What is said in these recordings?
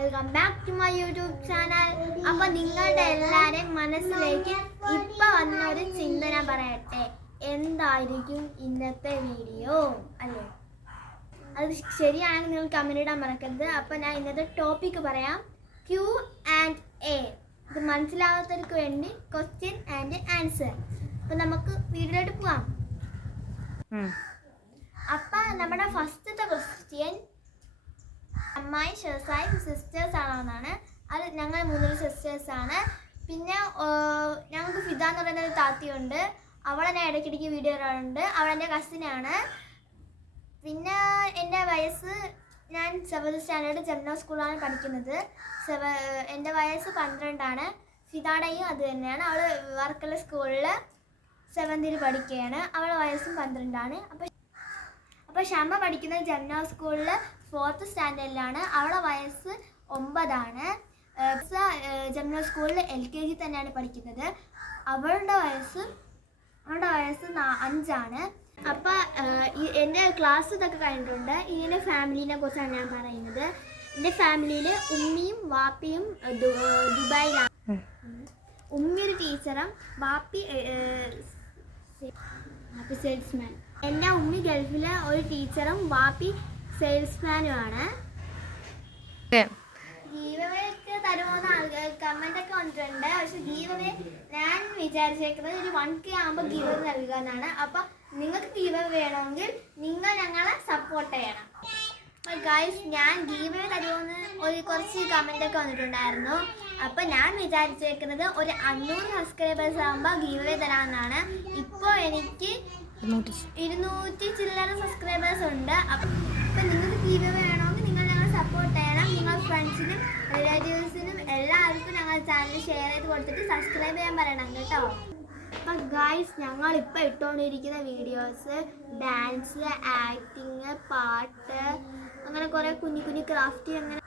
Welcome back to my YouTube channel. അപ്പോൾ നിങ്ങളുടെ എല്ലാവരുടെയും മനസ്സിലേക്ക് ഇപ്പം വന്നൊരു ചിന്തന പറയട്ടെ, എന്തായിരിക്കും ഇന്നത്തെ വീഡിയോ അല്ലേ? അത് ശരിയാണെങ്കിൽ നിങ്ങൾ കമന്റ് ഇടാൻ മറക്കരുത്. അപ്പോൾ ഞാൻ ഇന്നത്തെ ടോപ്പിക്ക് പറയാം, Q&A. ഇത് മനസ്സിലാവാത്തവർക്ക് വേണ്ടി ക്വസ്റ്റ്യൻ ആൻഡ് ആൻസർ. അപ്പോൾ നമുക്ക് വീഡിയോയിലോട്ട് പോവാം. അപ്പം നമ്മുടെ ഫസ്റ്റത്തെ ക്വസ്റ്റ്യൻ, അമ്മായി ഷെസായി സിസ്റ്റേഴ്സ് ആണോ എന്നാണ്. അത് ഞങ്ങൾ 3 സിസ്റ്റേഴ്സാണ്. പിന്നെ ഞങ്ങൾക്ക് ഫിദ എന്ന് പറയുന്ന ഒരു താത്തിയുണ്ട്. അവളെന്നെ ഇടയ്ക്കിടയ്ക്ക് വീഡിയോ ഇടാറുണ്ട്. അവളെൻ്റെ കസിനാണ്. പിന്നെ എൻ്റെ വയസ്സ്, ഞാൻ 7th സ്റ്റാൻഡേർഡ് ജംന സ്കൂളാണ് പഠിക്കുന്നത്. എൻ്റെ വയസ്സ് 12 ഫിദാടയും അത് തന്നെയാണ്. അവൾ വർക്കല സ്കൂളിൽ 7th പഠിക്കുകയാണ്. അവളുടെ വയസ്സും 12. അപ്പോൾ ഷമ പഠിക്കുന്നത് ജംന സ്കൂളിൽ 4th സ്റ്റാൻഡേർഡിലാണ്. അവളുടെ വയസ്സ് 9. ജംന സ്കൂളിൽ LKG തന്നെയാണ് പഠിക്കുന്നത്. അവളുടെ വയസ്സ് 5. അപ്പോൾ എൻ്റെ ക്ലാസ് ഇതൊക്കെ കഴിഞ്ഞിട്ടുണ്ട്. ഇതിൻ്റെ ഫാമിലീനെ കുറിച്ചാണ് ഞാൻ പറയുന്നത്. എൻ്റെ ഫാമിലിയിൽ ഉമ്മിയും വാപ്പിയും ദുബായിലാണ്. ഉമ്മി ഒരു ടീച്ചറും വാപ്പി സെയിൽസ്മാൻ. എൻ്റെ ഉമ്മി ഗൾഫിലെ ഒരു ടീച്ചറും വാപ്പി സെയിൽസ്മാനുമാണ്. ഗീവവേ തരുമോന്ന് കമൻ്റൊക്കെ വന്നിട്ടുണ്ട്. പക്ഷെ ഗീവവേ ഞാൻ വിചാരിച്ചേക്കുന്നത് ഒരു 1K ആകുമ്പോൾ ഗീവവേ നൽകുക എന്നാണ്. അപ്പം നിങ്ങൾക്ക് ഗീവവേ വേണമെങ്കിൽ നിങ്ങൾ ഞങ്ങളെ സപ്പോർട്ട് ചെയ്യണം. അപ്പോൾ ഗൈസ്, ഞാൻ ഗീവവേ തരുമോന്ന് കുറച്ച് കമൻ്റൊക്കെ വന്നിട്ടുണ്ടായിരുന്നു. അപ്പോൾ ഞാൻ വിചാരിച്ചേക്കുന്നത് ഒരു 500 സബ്സ്ക്രൈബേഴ്സ് ആകുമ്പോൾ ഗീവവേ തരാമെന്നാണ്. ഇപ്പോൾ എനിക്ക് 200 ചില്ലറ സബ്സ്ക്രൈബേഴ്സ് ഉണ്ട്. അപ്പം നിങ്ങൾക്ക് ഗീവവേ വേണമെങ്കിൽ നിങ്ങൾ ഞങ്ങളെ സപ്പോർട്ട് ചെയ്യണം. നിങ്ങൾ ഫ്രണ്ട്സിനും റിലേറ്റീവ്സിനും എല്ലാവർക്കും ഞങ്ങളുടെ ചാനൽ ഷെയർ ചെയ്ത് കൊടുത്തിട്ട് സബ്സ്ക്രൈബ് ചെയ്യാൻ പറയണം കേട്ടോ. അപ്പം ഗൈസ്, ഞങ്ങളിപ്പോൾ ഇട്ടുകൊണ്ടിരിക്കുന്ന വീഡിയോസ് ഡാൻസ്, ആക്ടിങ്, പാട്ട്, അങ്ങനെ കുറേ കുഞ്ഞു ക്രാഫ്റ്റ്, അങ്ങനെ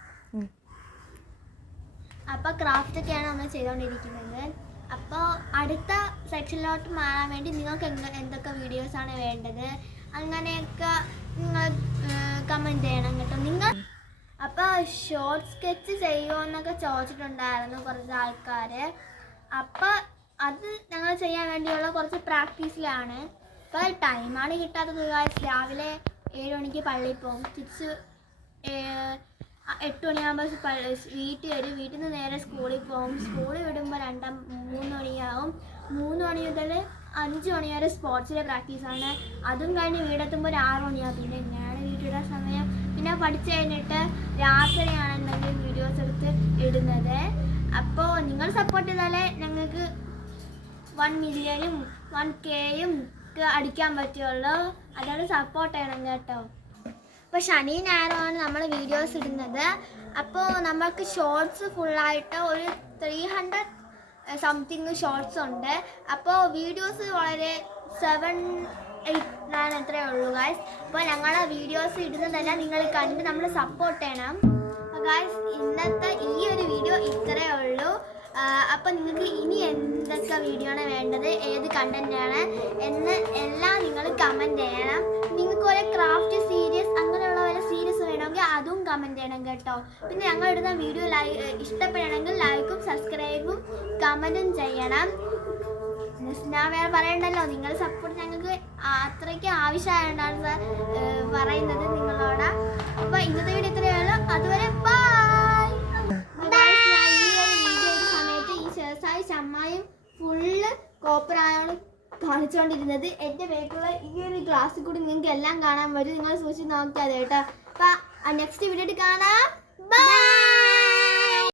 അപ്പോൾ ക്രാഫ്റ്റൊക്കെയാണ് നമ്മൾ ചെയ്തുകൊണ്ടിരിക്കുന്നത്. അപ്പോൾ അടുത്ത സെക്ഷനിലോട്ട് മാറാൻ വേണ്ടി നിങ്ങൾക്ക് എന്തൊക്കെ വീഡിയോസാണ് വേണ്ടത് അങ്ങനെയൊക്കെ നിങ്ങൾ കമൻറ്റ് ചെയ്യണം കേട്ടോ. നിങ്ങൾ അപ്പോൾ ഷോർട്ട് സ്കെച്ച് ചെയ്യുമോ എന്നൊക്കെ ചോദിച്ചിട്ടുണ്ടായിരുന്നു കുറച്ച് ആൾക്കാർ. അപ്പോൾ അത് ഞങ്ങൾ ചെയ്യാൻ വേണ്ടിയുള്ള കുറച്ച് പ്രാക്ടീസിലാണ്. ഇപ്പോൾ ടൈമാണ് കിട്ടാത്തത്. രാവിലെ 7 മണിക്ക് പള്ളിയിൽ പോകും, തിരിച്ച് 8 മണിയാകുമ്പോൾ വീട്ടിൽ വരും. വീട്ടിൽ നിന്ന് നേരെ സ്കൂളിൽ പോകും. സ്കൂളിൽ വിടുമ്പോൾ 3 മണിയാവും. 3 മണി മുതൽ 5 മണി വരെ സ്പോർട്സിലെ പ്രാക്ടീസാണ്. അതും കഴിഞ്ഞ് വീടെത്തുമ്പോൾ ഒരു 6 മണിയാവും. പിന്നെ എങ്ങനെയാണ് വീട്ടിലെ സമയം. പിന്നെ പഠിച്ചു കഴിഞ്ഞിട്ട് രാത്രിയാണ് എന്തെങ്കിലും വീഡിയോസ് എടുത്ത് ഇടുന്നത്. അപ്പോൾ നിങ്ങൾ സപ്പോർട്ട് ചെയ്താലേ ഞങ്ങൾക്ക് 1 മില്യനും 1Kയും ഒക്കെ അടിക്കാൻ പറ്റുള്ളൂ. അതാണ് സപ്പോർട്ട് ചെയ്യണം കേട്ടോ. അപ്പോൾ ശനി ഞായറുമാണ് നമ്മൾ വീഡിയോസ് ഇടുന്നത്. അപ്പോൾ നമ്മൾക്ക് ഷോർട്സ് ഫുള്ളായിട്ട് ഒരു 300 സംതിങ് ഷോർട്സ് ഉണ്ട്. അപ്പോൾ വീഡിയോസ് വളരെ 7, 8, 9 അത്രയേ ഉള്ളൂ ഗായ്സ്. അപ്പോൾ ഞങ്ങളുടെ വീഡിയോസ് ഇടുന്നതെല്ലാം നിങ്ങൾ കണ്ട് നമ്മൾ സപ്പോർട്ട് ചെയ്യണം. അപ്പോൾ ഗായ്സ്, ഇന്നത്തെ ഈ ഒരു വീഡിയോ ഇത്രയേ ഉള്ളൂ. അപ്പോൾ നിങ്ങൾക്ക് ഇനി എന്തൊക്കെ വീഡിയോ ആണ് വേണ്ടത്, ഏത് കണ്ടൻറ്റാണ് എന്ന് എല്ലാം നിങ്ങൾ കമൻറ്റ് ചെയ്യണം. നിങ്ങൾക്ക് ഒരു ക്രാഫ്റ്റ് സീരീസ് അങ്ങനെയുള്ള വല്ല സീരീസ് വേണമെങ്കിൽ അതും കമൻറ്റ് ചെയ്യണം കേട്ടോ. പിന്നെ ഞങ്ങൾ ഇടുന്ന വീഡിയോ ഇഷ്ടപ്പെടണമെങ്കിൽ ലൈക്കും സബ്സ്ക്രൈബും കമൻറ്റും ചെയ്യണം. ഞാൻ വേറെ പറയണ്ടല്ലോ, നിങ്ങളുടെ സപ്പോർട്ട് ഞങ്ങൾക്ക് അത്രയ്ക്ക് ആവശ്യമായിട്ടാണ് പറയുന്നത് നിങ്ങളോട്. അപ്പോൾ ഇന്നത്തെ വീഡിയോ ഇത്രയേ ഉള്ളൂ. അതുവരെ ബൈ. ചമ്മായും ഫുള്ള് കോപ്പറായാണ് കാണിച്ചുകൊണ്ടിരുന്നത്. എൻ്റെ ബേക്കുള്ള ഈ ഒരു ഗ്ലാസ്സിൽ കൂടി നിങ്ങൾക്ക് എല്ലാം കാണാൻ പറ്റും. നിങ്ങൾ സൂക്ഷിച്ച് നോക്കിയാൽ കേട്ടോ. അപ്പം നെക്സ്റ്റ് വീഡിയോയിൽ കാണാം. ബൈ.